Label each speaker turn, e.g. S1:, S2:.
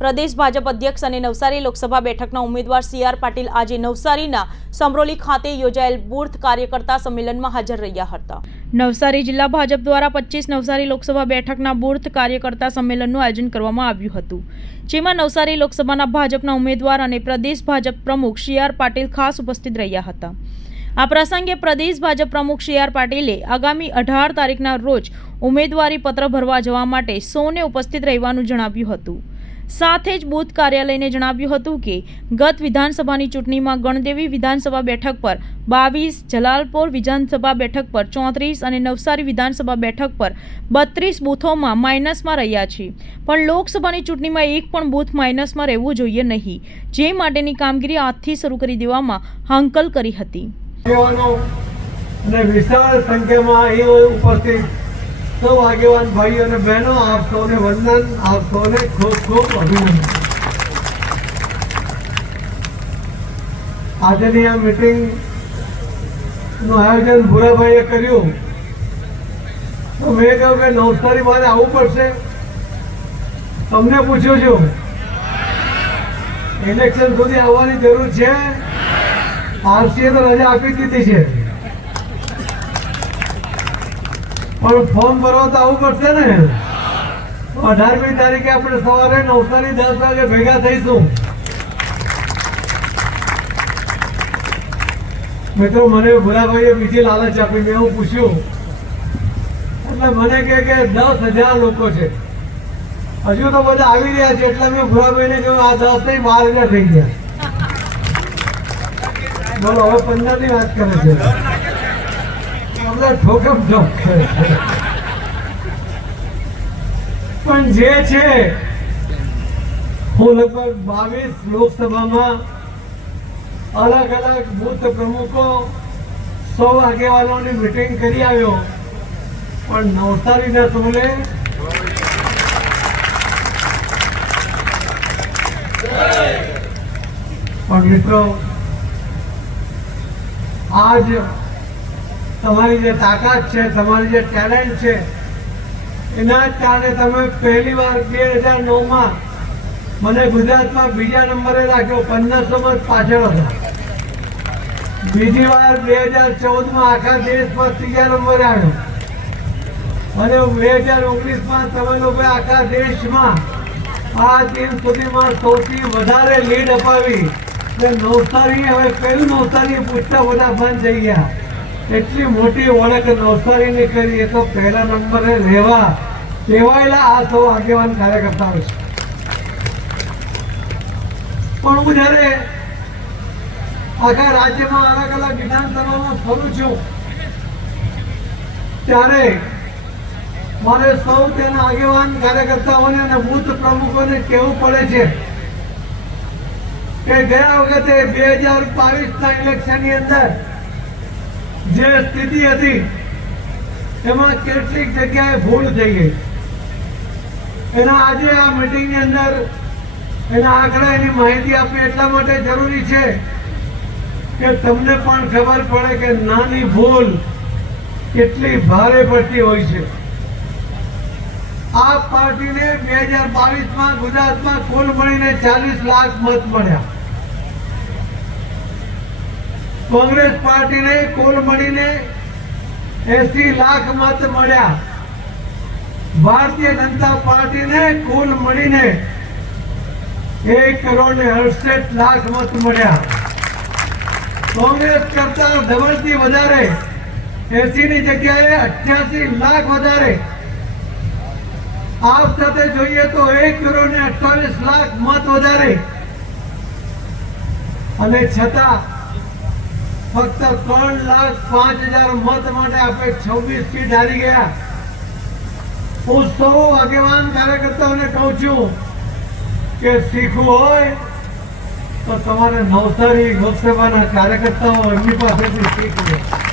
S1: પ્રદેશ ભાજપ અધ્યક્ષ અને નવસારી લોકસભા બેઠકના ઉમેદવાર સી આર પાટીલ આજે નવસારીના સમરોલી ખાતે યોજાયેલ બૂથ કાર્યકર્તા સંમેલનમાં હાજર રહ્યા હતા. નવસારી જિલ્લા ભાજપ દ્વારા પચીસ નવસારી લોકસભા બેઠકના બૂથ કાર્યકર્તા સંમેલનનું આયોજન કરવામાં આવ્યું હતું, જેમાં નવસારી લોકસભાના ભાજપના ઉમેદવાર અને પ્રદેશ ભાજપ પ્રમુખ સી આર પાટીલ ખાસ ઉપસ્થિત રહ્યા હતા. આ પ્રસંગે પ્રદેશ ભાજપ પ્રમુખ સી આર પાટીલે આગામી અઢાર તારીખના રોજ ઉમેદવારી પત્ર ભરવા જવા માટે સૌને ઉપસ્થિત રહેવાનું જણાવ્યું હતું. સાથે જ બૂથ કાર્યાલયને જણાવ્યું હતું કે ગત વિધાનસભાની ચૂંટણીમાં ગણદેવી વિધાનસભા બેઠક પર બાવીસ, જલાલપોર વિધાનસભા બેઠક પર ચોત્રીસ અને નવસારી વિધાનસભા બેઠક પર બત્રીસ બૂથોમાં માઇનસમાં રહ્યા છે. પણ લોકસભાની ચૂંટણીમાં એક પણ બૂથ માઇનસમાં રહેવું જોઈએ નહીં. જે માટેની કામગીરી આજથી શરૂ કરી દેવામાં હાંકલ કરી હતી.
S2: અને વિશાળ સંખ્યામાં અહીં ઉપસ્થિત સૌ આગેવાન ભાઈઓ અને બહેનો, આપ સૌને વંદન, આપ સૌને ખૂબ ખૂબ અભિનંદન. આજની આ મીટિંગનું આયોજન ભૂરાભાઈએ કર્યું. તો મેં કહ્યું કે નવસારી મારે આવવું પડશે. તમને પૂછ્યું છું. ઇલેક્શન સુધી આવવાની જરૂર છે. આરસીએ તો રજા આપી દીધી છે. પણ ફોર્મ ભરવા તો આવવું પડશે ને. અઢારમી તારીખે આપણે સવારે નવસારી દસ વાગે ભેગા થઈશું. મિત્રો, મને ભુલાભાઈએ બીજી લાલચ આપી, મેં હું પૂછ્યું. એટલે મને કહે કે દસ હજાર લોકો છે. હજુ તો બધા આવી રહ્યા છે, એટલે મેં ભુલાભાઈને કહ્યું, આ દસ નહીં, બાર હજાર થઈ ગયા. બોલો, હવે પંદરની વાત કરે છે. અમને ઠોકમ ઠોક પણ જે છે, હું લગભગ બાવીસ લોકસભામાં અલગ અલગ બુથ પ્રમુખો, સૌ આગેવાનોની મિટિંગ કરી આવ્યો. પણ નવસારીના તમને પણ મિત્રો, આજ તમારી જે તાકાત છે, તમારી જે ટેલેન્ટ છે, એના જ કારણે તમે પહેલી વાર બે હજાર નવમાં મને ગુજરાતમાં બીજા નંબરે રાખ્યો પંદરસો જ પાછળ હતો. બીજી વાર બે હજાર ચૌદમાં આખા દેશમાં ત્રીજા નંબરે આવ્યો. અને બે હજાર ઓગણીસમાં તમે લોકો આખા દેશમાં આ દિન સુધીમાં સૌથી વધારે લીડ અપાવી. નવસારી, હવે પેલું નવસારી પૂછતા બધા બંધ થઈ ગયા. એટલી મોટી ઓળખ નવસારીની કરી એ તો પહેલા નંબરે રહેવા ટેવાયેલા આ સૌ આગેવાન કાર્યકર્તાઓ છે. પણ હું જ્યારે આખા રાજ્યમાં અલગ અલગ વિધાનસભામાં ફરું છું, ત્યારે મારે સૌ તેના આગેવાન કાર્યકર્તાઓને અને બુથ પ્રમુખોને કહેવું પડે છે કે ગયા વખતે બે હજાર બાવીસના ઇલેક્શનની અંદર જે સ્થિતિ હતી, એમાં કેટલીક જગ્યાએ ભૂલ થઈ ગઈ. એના આજે આ મીટિંગની અંદર એના આંકડા એની માહિતી આપવી એટલા માટે જરૂરી છે કે તમને પણ ખબર પડે કે નાની ભૂલ કેટલી ભારે પડતી હોય છે. આ પાર્ટીને બે હજાર બાવીસમાં ગુજરાતમાં કુલ મળીને ચાલીસ લાખ મત મળ્યા. કોંગ્રેસ પાર્ટીને કુલ મળીને એસી લાખ મત મળ્યા. ભારતીય જનતા પાર્ટીને કુલ મળીને એક કરોડ ને અડસઠ લાખ મત મળ્યા. કોંગ્રેસ કરતા ડબલથી વધારે એસી ની જગ્યાએ અઠ્યાસી લાખ વધારે. આપ સાથે જોઈએ તો એક કરોડ ને અઠ્યાવીસ લાખ મત વધારે. અને છતાં ફક્ત ત્રણ લાખ પાંચ હજાર મત માટે આપણે છવ્વીસ સીટ હારી ગયા. હું સૌ આગેવાન કાર્યકર્તાઓને કહું છું કે શીખવું હોય તો તમારે નવસારી લોકસભાના કાર્યકર્તાઓ એમની પાસેથી શીખવું